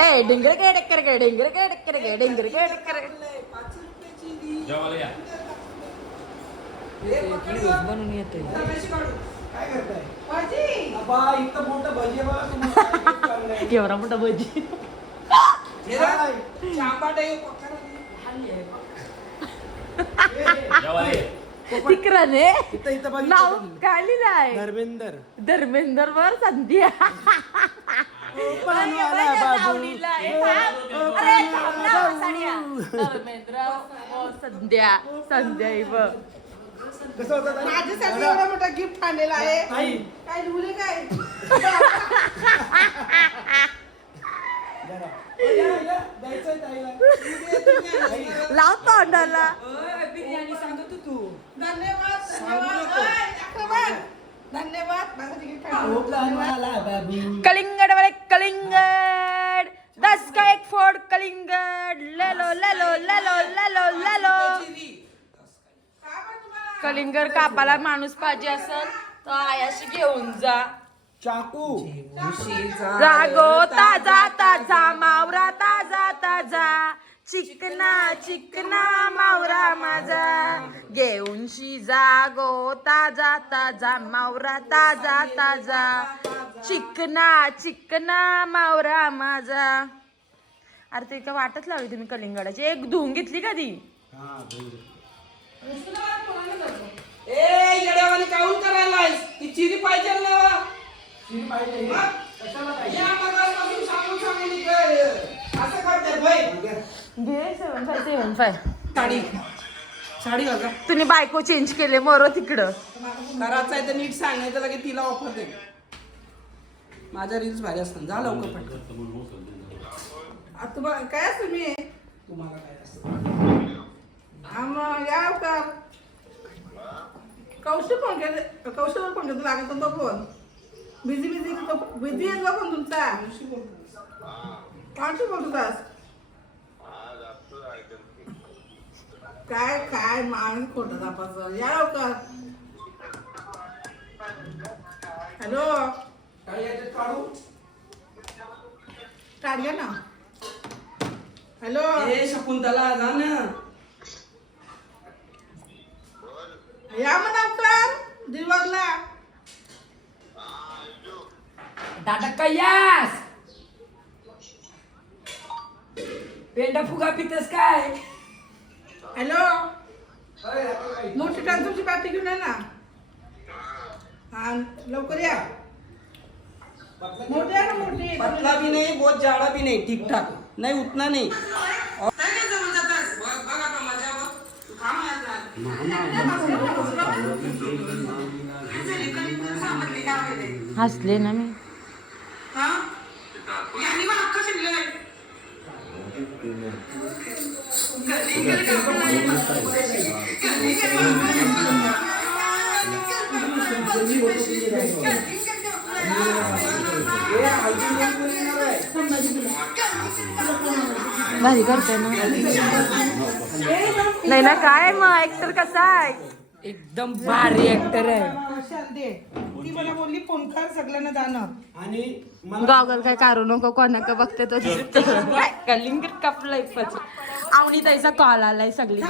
ए डिंगर के डक्कर के डिंगर के डक्कर के डिंगर के डक्कर बनून येतोय. एवढा मोठा भजी तिकराने नाव काय लिहिलंय धर्मेंदर वर संध्या संध्या संध्या माझ्यासाठी एवढा मोठा गिफ्ट आणलेला आहे. काय लिहले काय लाव तोंडाला. बिर्याणी सांगत तू. धन्यवाद धन्यवाद धन्यवाद माझ्यासाठी गिफ्ट. कलिंगड वाले कलिंगड 10 का एक फोड कलिंगड लेलो लेलो लेलो लेलो लेलो. कलिंगड कापाला माणूस पाहिजे असेल तर आयाशी घेऊन जा. चाकू जागो ताजा ताजा मावरा ताजा ताजा चिकना चिकना मावरा माझा घेऊन शी जागो ताजा ताजा मावरा ताजा ताजा चिकना चिकना मावरा माझा. अरे ते इथं वाटच लावली तुम्ही कलिंगडाची. एक धुवून घेतली का ती? येड्यावानी काऊन करायला ती चिरी पाहिजे ना. साडी घाल. तुम्ही बायको चेंज केले मरो तिकडं. करायचं आहे तर नीट सांगायचं लगे तिला ऑफर दे. माझ्या रील्स भारी असतात. जा लवकर पटकन. तुम्हाला काय असतं मी तुम्हाला काय असतं या का कौशल फोन केले. कौशलवर फोन केला लागत तो फोन बिझी बिझी बिझी आहे फोन तुमचा. कौशल बोलतोस काय काय माणूस खोटं दापाचं. या लवकर. हॅलो काढूया ना. हॅलो शकुंतला जा ना. या मग लवकर दिवसला. दादा कयास पेंडा फुगा पितस काय. हॅलो मोठी तुमची पार्टी घेऊन आहे ना. हा लवकर या. मोठी आहे ना मोठी. पतला भी नाही बहुत जाडा भी नाही ठीक ठाक नाही उतना नाही. हसले ना मी. भारी करते ना. नाही ना काय मग ऍक्टर कसा आहे. एकदम भारी ऍक्टर आहे. ती मला बोलली फोन कर सगळ्यांना जाणं. आणि गॉगल काय काढू नको कोणाक बघते तो कलिंगड कापलाय पच. आवणी ताईचा कॉल आलाय सगळी.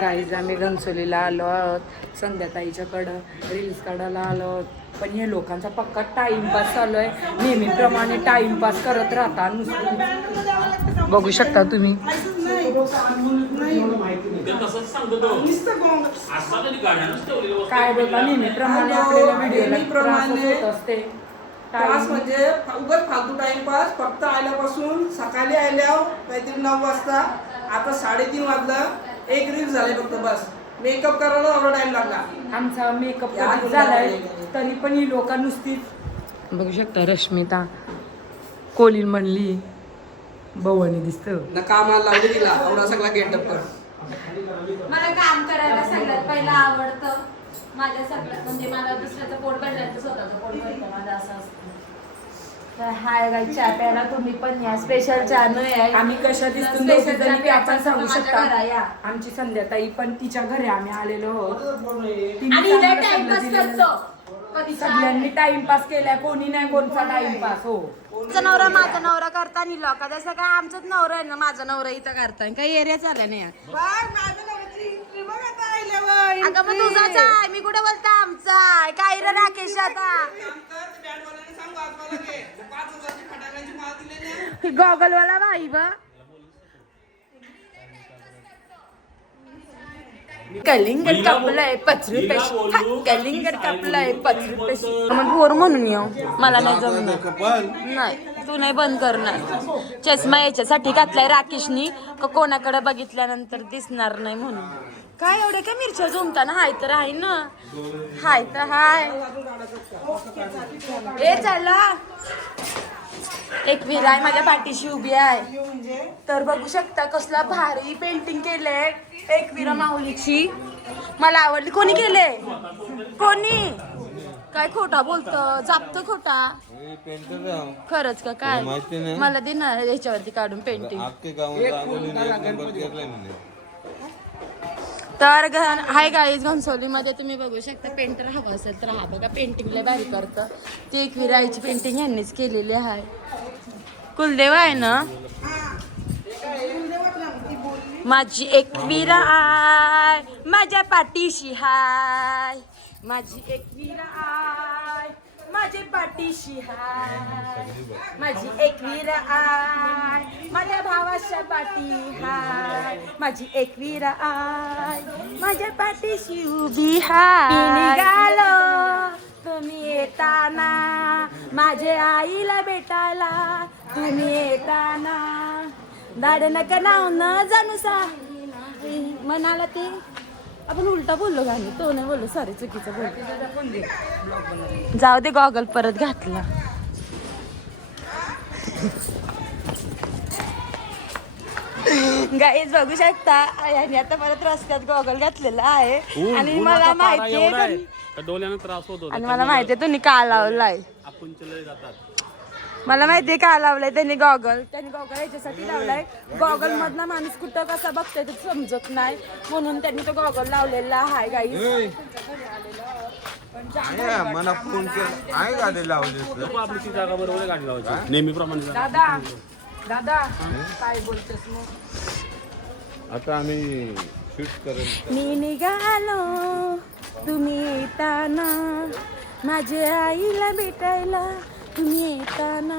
गाईज आम्ही घनसोलीला आलो आहोत संध्याताईच्याकडं रील्स काढायला आलो आहोत. पण हे लोकांचा पक्का टाइमपास चालू आहे. नेहमीप्रमाणे टाइमपास करत राहतात नुसतं. बघू शकता तुम्ही. काय बोलता नेहमीप्रमाणे आपल्याला व्हिडिओ होत असते. पास म्हणजे उगाच फालतू टाइमपास. फक्त आल्यापासून सकाळी आल्यावर काहीतरी 9 वाजता आता 3:30 वाजलं. एक रील झाले फक्त बस. मेकअप करायला एवढा टाइम लागला. आमचा मेकअप झालाय तरी पण ही लोक नुसतीच. बघू शकता रश्मिता कोलीन म्हणली भवानी दिसत ना कामाला लावली तिला एवढा सगळा गेटअप कर. मला काम करायला सगळ्यात पहिलं आवडतं. माझ्या सगळ्यात म्हणजे मला दुसऱ्याचं पोट भरलं तर स्वतःचं पोट भरतं माझं असं असतं. हाय गाई चहा प्यायला तुम्ही पण या. स्पेशल चहा नाही आहे. आम्ही कशा दिसतो स्पेशल चहा ते आपण सांगू शकता. या आमची संध्याताई पण तिच्या घरी आम्ही आलेलो आहोत. आणि हिला टाइमपास करतो. कधी सगळ्यांनी टाइमपास केलाय, कोणी नाही कोणचा टाइमपास. हो माझा नवरा करता नि लोका जसं काय आमचाच नवरा आहे ना, माझा नवरा इथं करताय काही एरिया चालला नाही यार. अगं मग तुझाच आहे, मी कुठे बोलता आमचा आहे. काय रे राकेश आता गॉगल वाला भाई बा कलिंगड कापलंय 5 रुपये, कलिंगड कापलंय 5 रुपये. मग बोर म्हणून येऊ मला नाही जमणार. नाही तू नाही बंद करणार. चष्मा याच्यासाठी घातलाय राकेशनी का कोणाकडे बघितल्यानंतर दिसणार नाही म्हणून. काय एवढे काय मिरच्या जमताना हाय तर आहे ना, हाय तर हाय. ए चला एक विरा आहे माझ्या पाठीशी उभी आहे, तर बघू शकता कसला भारी पेंटिंग केलंय एकविरा माऊलीची. मला आवडली. कोणी केले? कोणी? काय खोटा बोलतं, जापत खोटा. खरंच का काय मला दे ना याच्यावरती काढून पेंटिंग. तर हाय गाईज घनसोलीमध्ये तुम्ही बघू शकता पेंटर हवं असेल तर हा बघा पेंटिंगला भारी करतं. ती एकविरा आईची पेंटिंग यांनीच केलेली आहे. कुलदेव आहे ना माझी एकविरा आय माझ्या पाठीशी हाय, माझी एकविरा आय माझ्या पाठीशी हाय, माझी एकविरा आय माझ्या भावाच्या पाठी हाय, माझी एकविरा आय माझ्या पाठीशी उभी हाय. निघालो तुम्ही येताना माझ्या आईला भेटायला, तुम्ही येताना दाड नका नाव न जाणू सा म्हणाला ते. आपण उलटा बोललो गाणी, तो नाही बोललो, सॉरी चुकीचं बोललो. जाऊ दे गॉगल परत घातला. गाईज बघू शकता यांनी आता परत रस्त्यात गॉगल घातलेला आहे आणि मला माहितीये आणि मला माहितीये तुम्ही का लावलाय. मला माहितीये का लावलाय त्यांनी गॉगल याच्यासाठी लावलाय. गॉगल मधला माणूस कुठं कसा बघतोय ते समजत नाही म्हणून त्यांनी तो गॉगल लावलेला आहे. गाईज मला फोन आहे गाडी लावली जागा बरोबर गाडी लावायची नेहमीप्रमाणे. दादा काय बोलतोस मग? आता आम्ही शूट करेल. मी निघालो तुम्ही येताना माझ्या आईला भेटायला, तुम्ही येताना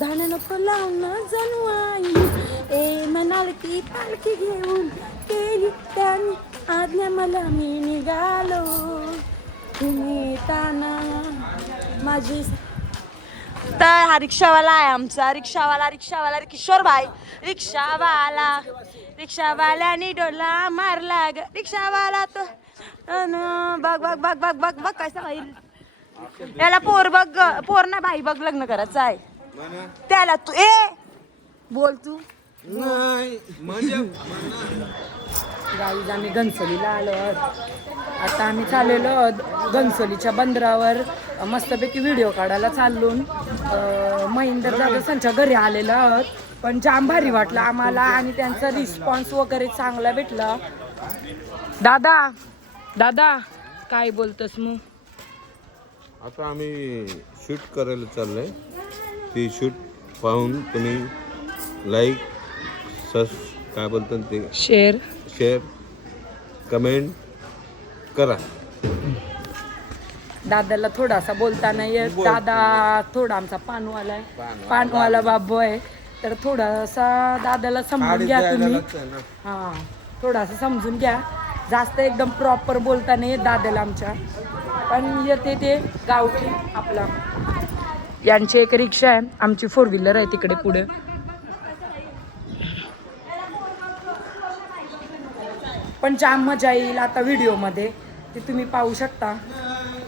धान नको लावणं जणू आई. ए म्हणाल ती पालखी घेऊन केली त्याने आज्ञा मला. मी निघालो तुम्ही येताना माझी. तर हा रिक्षावाला आहे आमचा, रिक्षावाला किशोर भाई. रिक्षावाल्यानी डोला मारला ग रिक्षावाला तो. बघ कसा भाई याला पोर ना बाई बघ लग्न करायचं आहे त्याला. तू बोल तू. गाईज आम्ही घनसोलीला आलो. आता आम्ही चाललेलो घनसोलीच्या बंदरावर मस्तपैकी व्हिडिओ काढायला चालून महेंद्र दादांच्या घरी आलेलो आहोत. पण जाम भारी वाटलं आम्हाला आणि त्यांचा रिस्पॉन्स वगैरे चांगला भेटला. दादा काय बोलतोस मग? आता आम्ही शूट करायला चाललंय. ती शूट पाहून तुम्ही लाईक काय बोलतात ते शेअर कमेंट करा. दादाला थोडासा बोलता नाही येत. दादा थोडा आमचा पानवाला बाबू आहे, तर थोडासा दादाला समजून घ्या तुम्ही. हा थोडासा समजून घ्या. जास्त एकदम प्रॉपर बोलता नाही येत दादाला आमच्या, पण येते ते गावठी आपला. यांची एक रिक्षा आहे, आमची 4 व्हीलर आहे तिकडे पुढे. पण जाम मजा येईल आता व्हिडिओमध्ये, ते तुम्ही पाहू शकता.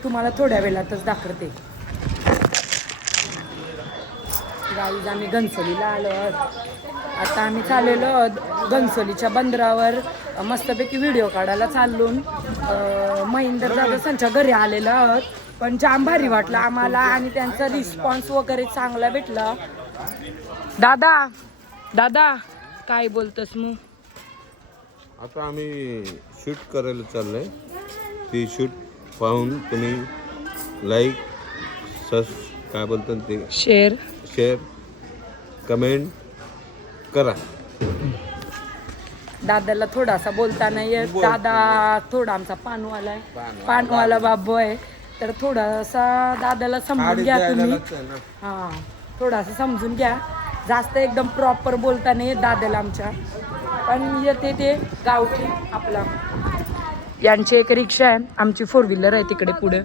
तुम्हाला थोड्या वेळातच दाखवते. गाईज आम्ही घनसोलीला आलो. आता आम्ही चाललेलो घनसोलीच्या बंदरावर मस्तपैकी व्हिडिओ काढायला चालून महेंद्र दादांच्या घरी आलेलो आहोत. पण जाम भारी वाटलं आम्हाला आणि त्यांचा रिस्पॉन्स वगैरे चांगला भेटला. दादा काय बोलतोस मग? आता आम्ही शूट करायला चाललंय. ती शूट पाहून तुम्ही लाईक काय बोलतात ते शेअर कमेंट करा. दादाला थोडासा बोलता नाही येत. दादा थोडा आमचा पानवाला आहे, पानवाला बाबू आहे. तर थोडासा दादाला समजून घ्या तुम्ही. हा, थोडासा समजून घ्या. जास्त एकदम प्रॉपर बोलता नाही येत दादाला आमच्या, पण येते ते गावठी आपला. यांची एक रिक्षा आहे, आमची 4 व्हीलर आहे तिकडे पुढे.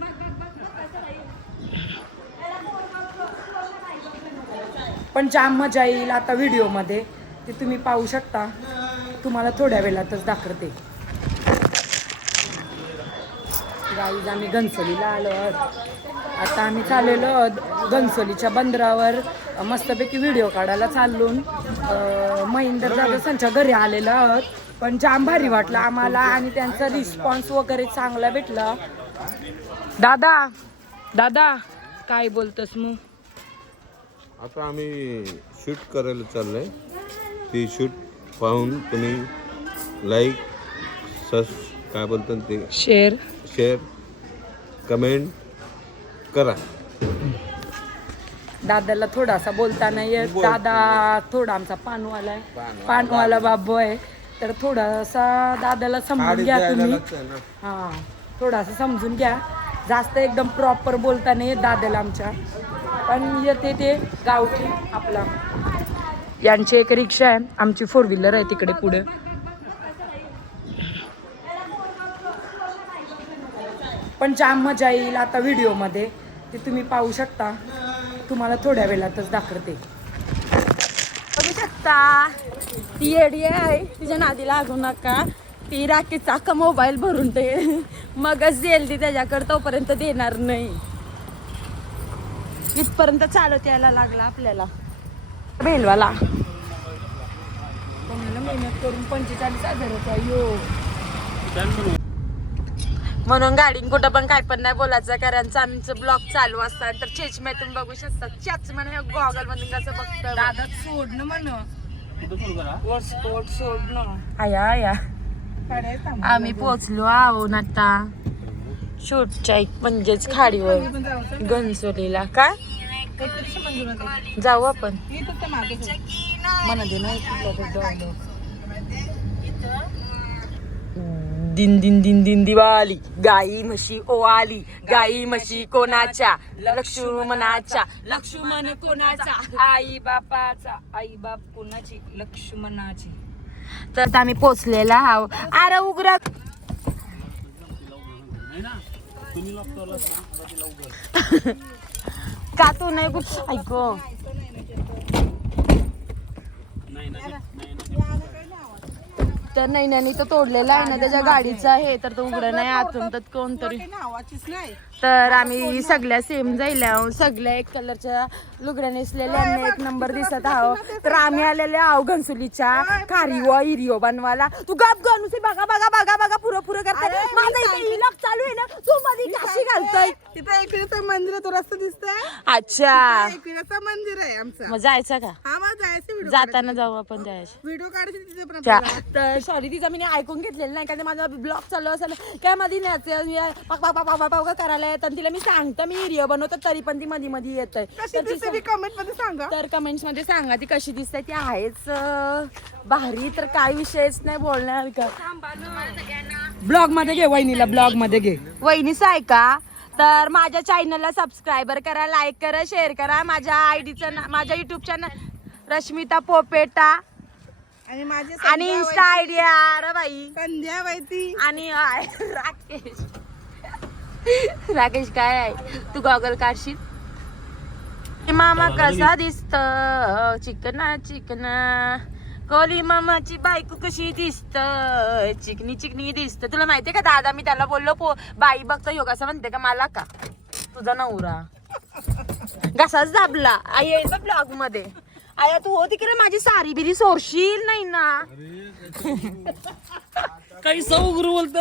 पण जाम मजा येईल आता व्हिडिओमध्ये, ते तुम्ही पाहू शकता. तुम्हाला थोड्या वेळातच दाखवते. गाईज आम्ही घनसोलीला आलो आहोत. आता आम्ही चाललेलो आहोत घनसोलीच्या बंदरावर. मस्तपैकी व्हिडिओ काढायला चालून महेंद्र दादासांच्या घरी आलेलो आहोत. पण जाम भारी वाटलं आम्हाला आणि त्यांचा रिस्पॉन्स वगैरे चांगला भेटला. दादा काय बोलतोस मग? आता आम्ही शूट करायला चाललोय. ती शूट पाहून तुम्ही लाईक काय बोलतात ते शेअर कमेंट करा. दादाला थोडासा बोलता नाही येत. दादा थोडा आमचा पानवाला आहे, पानवाला बाबू आहे. तर थोडासा दादाला समजून घ्या तुम्ही. हा, थोडासा समजून घ्या. जास्त एकदम प्रॉपर बोलता नाही येत दादाला आमच्या, पण येते ते गावठी आपला. यांची एक रिक्षा आहे, आमची 4 व्हीलर आहे तिकडे पुढे. पण जाम मजा येईल आता व्हिडिओमध्ये, ते तुम्ही पाहू शकता. तुम्हाला थोड्या वेळातच दाखवते. बघू शकता ती येडी आहे, तिच्या नादी लागू नका. ती राखीचा अख्खा मोबाईल भरून ते मगच देईल ती त्याच्याकडे, तोपर्यंत देणार नाही. इथपर्यंत चालत यायला लागला आपल्याला भेलवाला. मेहनत करून 45,000 यो. म्हणून गाडीन कुठं पण काय पण नाही बोलायचं, कारण आमचं ब्लॉग चालू असतात. तर चेचमे तुम्ही बघू शकता. चेच म्हणे गॉगल मधून कसं बघतं. दादा सोड ना म्हण, सोड ना. आया आम्ही पोचलो आहोत आता शूटच्या म्हणजेच खाडीवर घनसोलीला. काय जाऊ आपण? दिन दिन दिन दिन दिवाळी, गाई म्हशी ओवाली, गाई म्हशी कोणाच्या? लक्ष्मणाच्या. लक्ष्मण कोणाचा? आई बापाचा. आई बाप कोणाची? लक्ष्मणाची. तर आम्ही पोचलेला आहोत. अरे उघडा का तू नाही कुठ ऐको. तर नाही तो तोडलेला आहे ना त्याच्या गाडीचा आहे, तर तो उघडं नाही आतून. तर कोणतरी तर आम्ही सगळ्या सेम जायला सगळ्या एक कलरच्या लुगड्या नेसलेल्या, एक नंबर दिसत आहो. तर आम्ही आलेले आहो घनसोलीच्या खारीव इरिओ बनवायला. तू गप गणुसी बघा बघा बघा बघा पुरं करताय. माझा इथे इलॉग चालू आहे ना, तू मध्ये काशी घालतोय. तिथं एकविराचं मंदिर आहे, तो रस्ता दिसतोय. अच्छा, एकविराचं मंदिर आहे आमचं. मग जायचं का? हा, मग जायचं व्हिडिओ जाताना जाऊ आपण जायचं. व्हिडिओ काढायचे तिथे पण आपल्याला. तर सॉरी तिचं मी ऐकून घेतलेलं नाही, कारण माझा ब्लॉग चालू असेल काय मध्ये न्यायचं करायला येत. तिला मी सांगतो मी व्हिडिओ बनवतो, तरी पण ती मध्ये मध्ये येत आहे. कमेंट मध्ये सांगा. तर कमेंट्स मध्ये सांगा ती कशी दिसते. ती आहेच भारी, तर काय विषयच नाही बोलणार का. ब्लॉग मध्ये घे वहिनीला, ब्लॉग मध्ये घे. वहिनीच ऐका. तर माझ्या चॅनलला सबस्क्राईबर करा, लाईक करा, शेअर करा. माझ्या आयडीचं माझ्या युट्यूब चॅनल रश्मिता पोपेटा आणि माझे आणि इन्स्टा आयडी अरे बाई संध्या बाई आणि राकेश काय आहे. तू गॉगल काढशील. मामा कसा दिसत चिकना चिकना. कोली मामाची बायको कशी दिसत चिकनी चिकनी दिसत. तुला माहितीये का दादा, मी त्याला बोललो बाई बघतो योग असं म्हणते का मला का तुझा नवरा घसाच दाबला यायचा ब्लॉग मध्ये. आया तू हो तिकडे माझी सारी बिरी सोडशील नाही ना. काही सौगुरु बोलत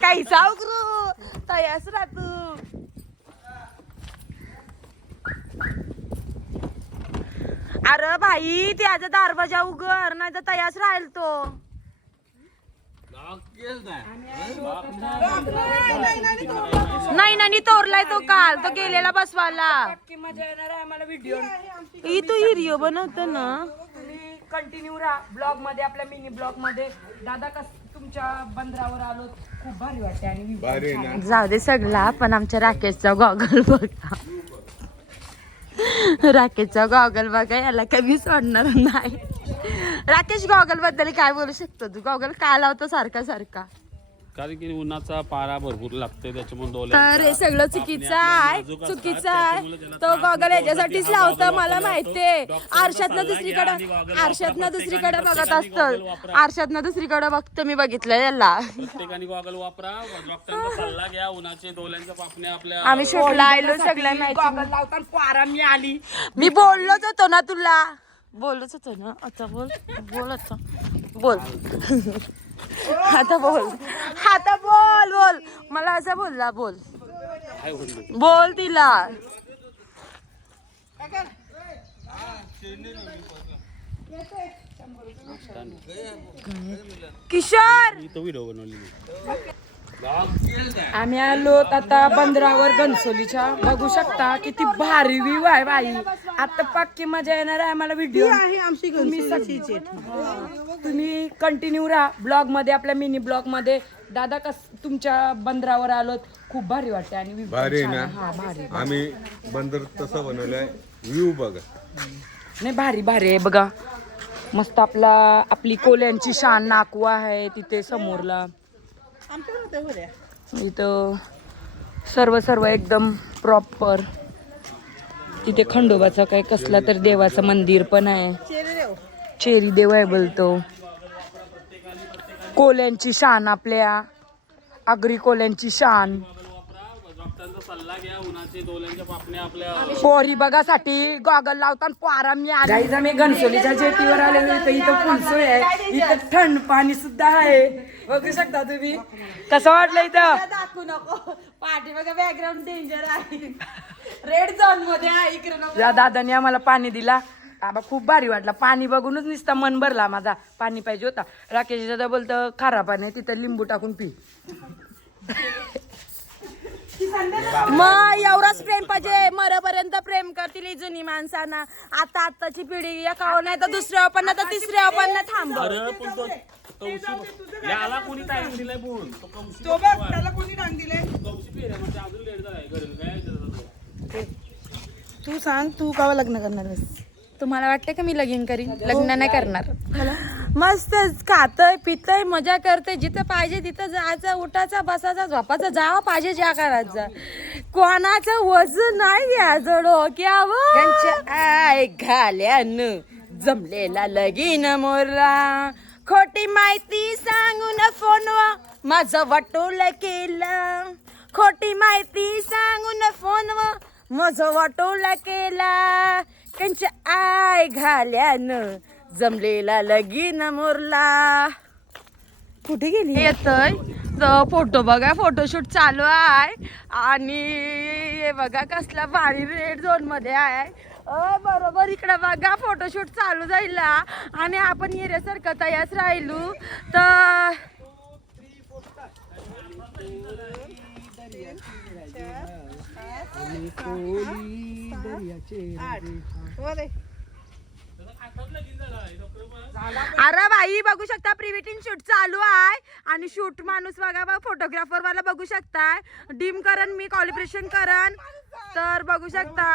काही सावगरू तयास राह तू. अरे भाई त्याचा दरवाजा उघड नाही तर तयास राहील तो. नाही तोरलाय तो काल तो गेलेला बसवाला. नक्की मजा येणार आहे आम्हाला व्हिडिओ. ही तू हिरिओ बनवतो ना. तुम्ही कंटिन्यू राहा ब्लॉग मध्ये, आपल्या मिनी ब्लॉग मध्ये. दादा तुमच्या बंदरावर आलो, खूप भारी वाटते आणि view छान आहे. जाऊ दे सगळा, पण आमच्या राकेशचा गॉगल बघा. राकेशचा गॉगल बघा, याला कमी सोडणार नाही. राकेश गॉगल बद्दल काय बोलू शकतो तू? गॉगल का लावतो सारखा सारखा? कारण की उन्हाचा पारा भरपूर लागतोय त्याच्यामुळे तर हे सगळं चुकीचं आहे, चुकीचं आहे. तो गॉगल याच्यासाठीच लावतो, मला माहितीये. आरशातनं दुसरीकडे बघत असतं, आरशातनं दुसरीकडे बघतो, मी बघितलं याला. प्रत्येकाने गॉगल वापरा, डॉक्टरांचा सल्ला घ्या. उन्हाचे डोळ्यांच्या पापण्या आपल्या आम्ही शूटला आलो सगळ्या गॉगल लावताना पारा मी आली. मी बोललोच होतो ना तुला, बोलच होतो ना. आता बोल आता बोल आता बोल बोल मला असं बोलला, बोल बोल तिला. किशोर तो व्हिडिओ बनवली. आम्ही आलो आता बंदरावर घनसोलीच्या. बघू शकता किती भारी व्ह्यू आहे बाई. आता पक्की मजा येणार आहे आम्हाला व्हिडिओ. तुम्ही कंटिन्यू राहा ब्लॉग मध्ये, आपल्या मिनी ब्लॉग मध्ये. दादा तुमच्या बंदरावर आलो, खूप भारी वाटते आणि view भारी छान ना. आहे. हा भारी. आम्ही बंदर तसं बनवलंय, व्ह्यू बघा. नाही भारी आहे बघा. मस्त आपली कोल्यांची शान नाकवा आहे तिथे समोरला. इथं सर्व एकदम प्रॉपर. तिथे खंडोबाचं काही कसला तर देवाचं मंदिर पण आहे. चेरी देव आहे बोलतो. कोल्यांची शान, आपल्या आगरी कोल्यांची शान. डॉक्टरांचा सल्ला घ्या. उन्हाचे डोळ्यांच्या पापण्या आपल्या पोरी बघासाठी गॉगल लावताना पारा मी गाईज. आम्ही घनसोलीच्या जेटीवर आलेलो. इथं फुलसोय आहे, इथं थंड पाणी सुद्धा आहे. बघू शकता तुम्ही. कसं वाटलं इथं? दाखवू नको, पाठी बघा बॅकग्राऊंड डेंजर आहे, रेड झोन मध्ये आहे. इकडे या दादाने आम्हाला पाणी दिला. बाबा खूप भारी वाटला. पाणी बघूनच नुसता मन भरला माझा. पाणी पाहिजे होता. राकेश दादा बोलतं खारा पाणी, तिथं लिंबू टाकून पी. मग एवढाच प्रेम पाहिजे, मरेपर्यंत प्रेम करतील ही जुनी माणसांना. आताची पिढी एका नाही तर दुसऱ्या पण तर तिसऱ्या पण थांब. याला कोणी टाइम दिलाय पण तो बघ त्याला कोणी डांग दिले. अजून लेट झालाय काय. तू सांग, तू का लग्न करणार आहेस? तुम्हाला वाटतं का मी लगीन करीन? लग्न नाही करणार. मस्त खातय पितय मजा करते, जिथं पाहिजे तिथं जायचं, उठायचं, बसायचं, झोपायचं, जावं पाहिजे ज्या करायचं. कोणाचं वजन नाही घ्यायचं डोक्यावर. आय घाल्यानं जमलेला लगीन मोरला. खोटी माहिती सांगून फोनवर माझं वाटोल केलं. खोटी माहिती सांगून फोनवर माझं वाटोल केला. त्यांच्या आय घाल्यानं जमलेला लगीन मोरला. कुठे गेली? येतोय फोटो बघा, फोटोशूट चालू आहे. आणि हे बघा कसला भारी रेड झोन मध्ये आहे. बरोबर इकडे बघा फोटोशूट चालू जाईल. आणि आपण येण्यासारखं तयार राहिलो तर अरे बाई बघू शकता प्री वेडिंग शूट चालू आहे. आणि शूट माणूस बघा, फोटोग्राफर वाला बघू शकताय. डीम करण, मी कॉलिब्रेशन करण. तर बघू शकता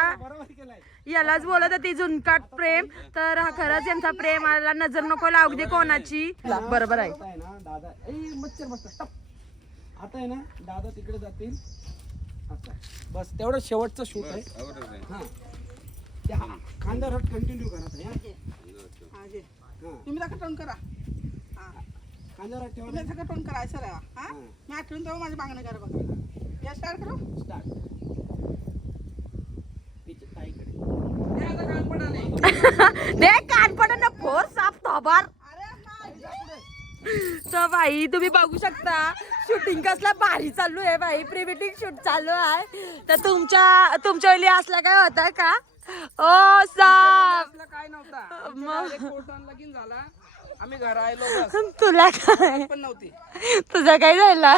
यालाच बोलत होती झुणकाट प्रेम. तर हा खरंच यांचा प्रेम आला, नजर नको लागू दे कोणाची. बरोबर आहे. आता आहे ना दादा तिकडे जातील. बस तेवढं शेवटचं शूट आहे. खांदा रट कंटिन्यू करा. तुम्ही नका टोन करा. खांदा रट ठेवा, नका टोन करा. असं राहा. मी आठवून तेव्हा माझ्या मागणं करा बघा. या स्टार्ट करा. स्टार्ट. कानपडा ना फोर साप थोबार. तर बाई तुम्ही बघू शकता शूटिंग कसला भारी चालू आहे बाई. प्री वेडिंग शूट चालू आहे. तर तुमच्या वेळी असला काय होता का? ओ साप काय नव्हता. लगीन झाला आम्ही घर आलो बस. तुला काय पण नव्हती. तुझा काय झाला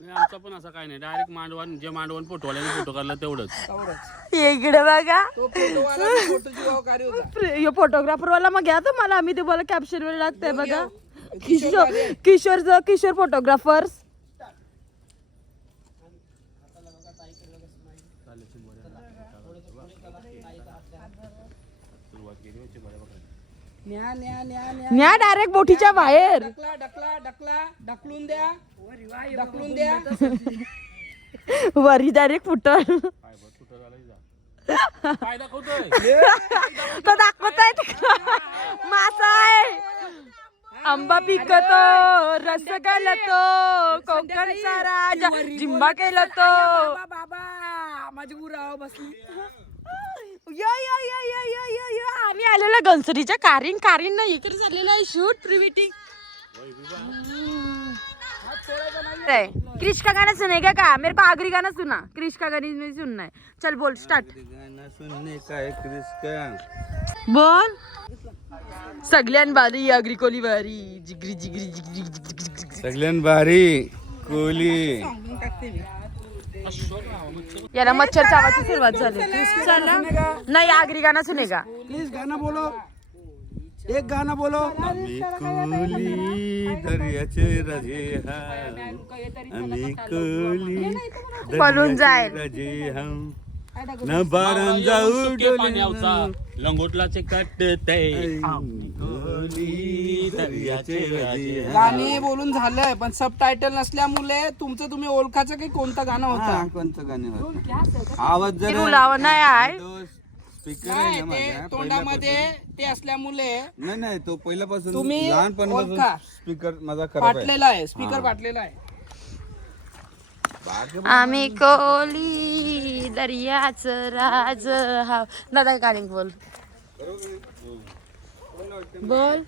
नाही, आमचा पण असं काय नाही, डायरेक्ट मांडवण जे मांडवण फोटोवाल्याने फोटो काढला तेवढंच. तेवढंच. इकडे बघा तो फोटोवाला फोटोची कार्य होता. फोटोग्राफर वाला मग घ्या तुम्हाला आम्ही ते बोला कॅप्शन वर लागतंय बघा किशोर फोटोग्राफर्स. न्या न्या न्या न्या. न्या डायरेक्ट बोटीच्या बाहेर. ढकला ढकला ढकला ढकलून द्या. ढकलून द्या. वरी डायरेक्ट फुटल काय दाखवतोय? तो दाखवताय मासा आहे. आंबा पिकतो रस गलतो कोकणचा राजा जिंबा केला तो. बाबा माझी उराव बसली. आम्ही आलेला गणसरीच्या कारीन ना इकडे झालेला आहे शूट प्री वेडिंग. क्रिश का गाना सुनेगा का? मेरे को आगरी गाना सुना. क्रिश का गानी में सुनना है. चल बोल स्टार्ट. गाणं सुनने का है क्रिश का. बोल. सगळ्यान बारी आगरी कोली बारी जिगरी जिगरी जिगरी जिगरी. सगळ्यान भारी कोली. याला मच्छर चावायची सुरुवात झाली. चल ना. नाही आगरी गाना सुनेगा. प्लीज गाना बोलो. एक गाना बोलो. आम्ही कोली दर्याचे राजे हम. आम्ही कोली पळून जाय. राजे हम. न बारण जाऊ सुके पाण्यावचा लंगोटला चिकटते. कोली दर्याचे राजे हम. गाणी बोलून झालंय पण सब टायटल नसल्यामुळे तुमचं तुम्ही ओळखाचं की कोणतं गाणं होतं. कोणतं गाणं होतं? आवाज जरा रुलावा नाही आहे. स्पीकर आहे नाही ना ते माझा तोंडामध्ये ते असल्यामुळे नाही तो पहिल्यापासून तुम्ही लहानपणापासून ओळखा. स्पीकर माझा खराब आहे. पाटलेला आहे स्पीकर पाटलेला आहे. आम्ही कोली दर्याच राज हा. दादा गाणी बोल. बोल.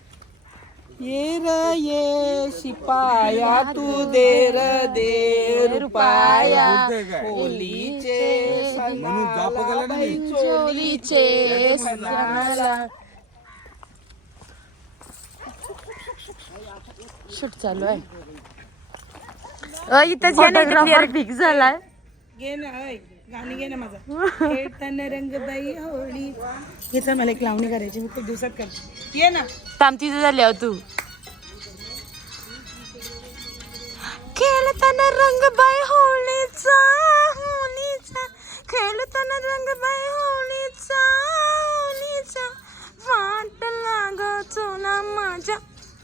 ये र ये शिपाया तू देर दे रुपाया होलीचे म्हणून जाप गेला ना मी. चोलीचे सणाला. शूट चालू आहे. इथं फोटोग्राफर फिक्स झालाय. घे ना ऐ, गाणी घे ना माझा. खेळताना रंगबाई होळी. हे चल मला एक लावणी करायची मी खूप दिवसात करते. ये ना. तामतीचं झाल्यावर तू खेळताना रंगबाई होळीचा होळीचा खेळताना रंगबाई होळीचा होळीचा वाट लागतो ना माझ्या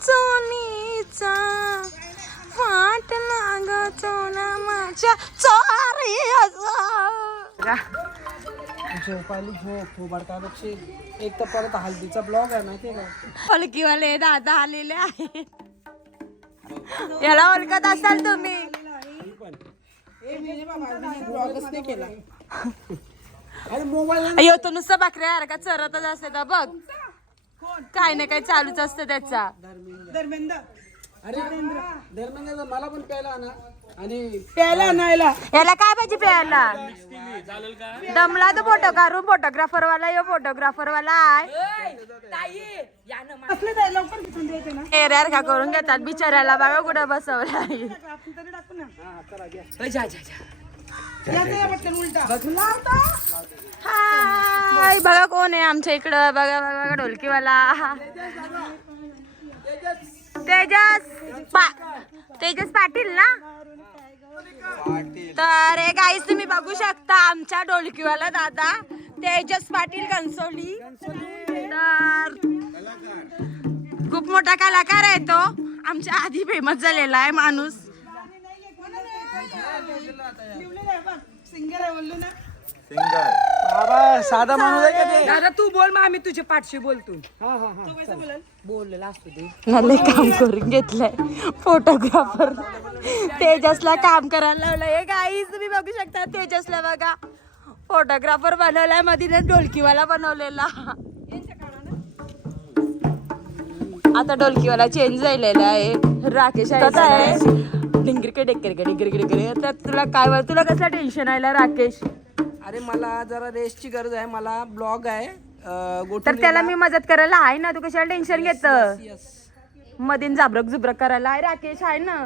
चोलीचा वाट लागतो ना माझ्या चोरीचा. झोपायला झोप थोबाडता बक्षी. एक तर परत हल्दीचा ब्लॉग आहे माहितीये का. फलकीवाले दादा आलेले आहेत. याला ओळखत असाल तुम्ही. ब्लॉगच नाही केला. अरे मोबाईल अयो तो नुसतं बकऱ्या सारखा चरतच असते का बघ. काय ना काय चालूच असतं त्याचा. धर्मेंद्र. अरे धर्मेंद्र मला पण प्यायला ना. आणि प्यायला नाहीला. याला काय पाहिजे प्यायला. दमला तो फोटो काढून फोटोग्राफर वाला यो फोटोग्राफर वाला आहे. असले जाय लवकर तिथून द्यायचे ना. एरियर का करून घेतात बिचाऱ्याला बघा कुठं बसवलं आहे. आपण तरी टाकू ना. हाय बघा कोण आहे आमच्या इकडं. बघा बघा बघा ढोलकीवाला तेजस पाटील ना. तर हे गाईस तुम्ही बघू शकता आमच्या ढोलकीवाला दादा तेजस पाटील घनसोली. तर खूप मोठा कलाकार आहे तो. आमच्या आधी फेमस झालेला आहे माणूस. सिंगर आहे बोललो ना. बाबा साधा माणूस आहे का ते. दादा तू बोल मग आम्ही तुझे पाठशी बोलतो. बोललेला असतो ते. मला काम करून घेतलंय फोटोग्राफर. तेजसला काम करायला लावलंय. गाईस तुम्ही बघू शकता तेजसला बघा फोटोग्राफर बनवलाय. मध्ये ढोलकीवाला बनवलेला. आता ढोलकीवाला चेंज झालेला आहे. राकेश आहे डिंगरके डेक्करके डिंगरके डिंगरे. तर तुला काय तुला कसला टेन्शन आहे राकेश. अरे मला जरा रेस्टची गरज आहे. मला ब्लॉग आहे तर त्याला मी मदत करायला आहे ना. तू कशाला टेन्शन घेत. मधीन जाबरक जुबरक करायला आहे राकेश आहे ना.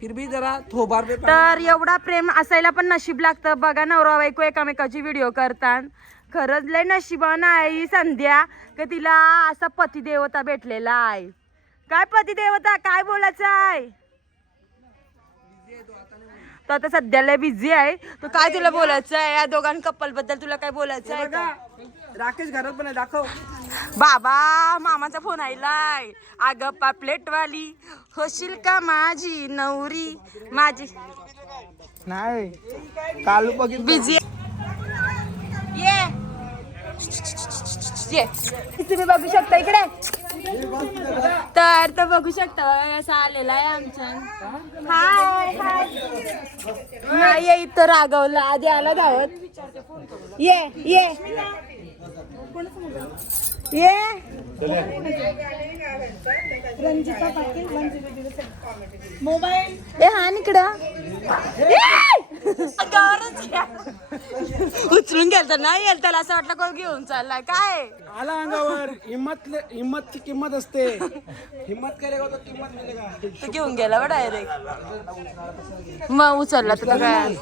फिर भी जरा थोबार पे तर एवढा प्रेम असायला पण नशीब लागतं. बघा नवरा बायको एकामेकाची व्हिडिओ करतात. खरंच लय नशिबान आहे ही संध्या की तिला असा पती देवता भेटलेला आहे. काय पती देवता काय बोलायचं आहे. तो आता सध्याला बिझी आहे. तर काय तुला बोलायचं आहे या दोघां कपल बद्दल तुला काय बोलायचं आहे का? राकेश घरात पण आहे, दाखव. बाबा मामाचा फोन आलाय. अगं पापलेट वाली होशील का माझी नवरी माझी नाही कालू बघितलं. बिझी ये तुम्ही बघू शकता इकडे. तर बघू शकता असा आलेला आहे आमच्या. हाय हाय नाही ये इथं रागवला आधी आला धावत. ये ये ये मोबाईल ए हा इकडं उचलून गेलता नाही येल त्याला असं वाटलं कोण घेऊन चाललाय काय. आला अंगावर हिम्मतची किंमत असते. हिम्मत करेगा तो किंमत मिलेगा. तू घेऊन गेला बा डायरेक्ट. मग उचलला तुला काय.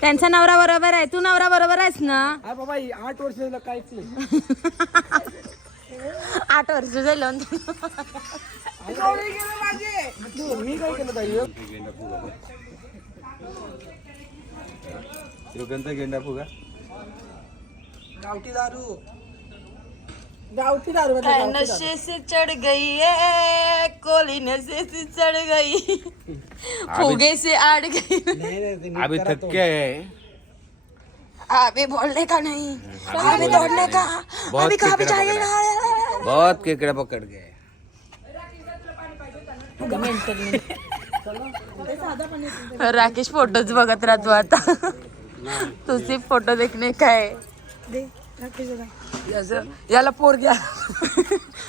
त्यांचा नवरा बरोबर आहे. तू नवरा बरोबर आहेस ना. हा बाबा 8 वर्ष झालं काहीच नाही. 8 वर्ष झालं. मी काय केलं ताई. कोणता गेंडा फुगा गावठी दारू नशे से चढ़ गई है कोली नशे से चढ़ गई फुगे से आड़ गई. अभी थक के है अभी बोलने का नहीं अभी दौड़ने का अभी कहाँ पे जाइएगा. बहुत केकड़ा पकड़ गए. राकेश फोटोज बघत राहतो आता. तुझे फोटो देखणे काय याला पोरगी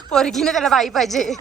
पोरगीने त्याला बाई पाहिजे.